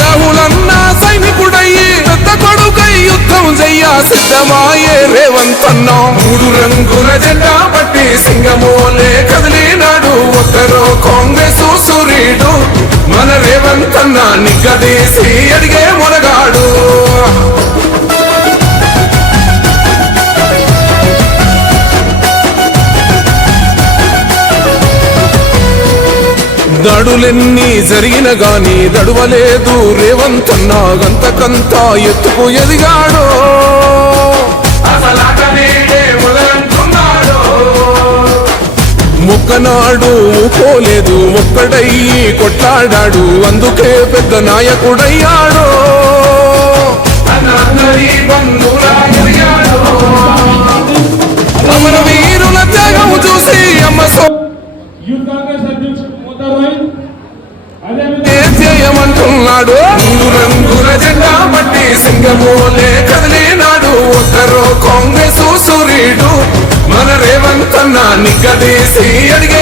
రాహులన్నా సైనికుడయ్యి పెద్ద కొడుకై యుద్ధం చెయ్య సిద్ధమాయే రేవంత్ అన్నా. 3 రంగుల జెండా పట్టి సింగమోలే కదిలినాడు ఒక్కరో కాంగ్రెస్ సూర్యుడు. మన రేవంత్ అన్నా నిగ్గదీసి అడిగే మొనగాడు. దడులెన్ని జరిగిన గాని దడువలేదు రేవంత్ అన్నా. గంతకంతా ఎత్తుకు ఎదిగాడో మొక్కనాడు ఊకోలేదు ఒక్కడయ్యి కొట్లాడాడు అందుకే పెద్ద నాయకుడయ్యాడో. అమర వీరుల త్యాగం చూసి అమ్మ చేయమంటున్నాడు. 3 రంగుల జెండా పట్టి సింగమోలే కదిలినాడు ఒక్కరో కాంగ్రెస్ సూర్యుడు. మన రేవంత్ అన్నా నిగ్గదీసి అడిగే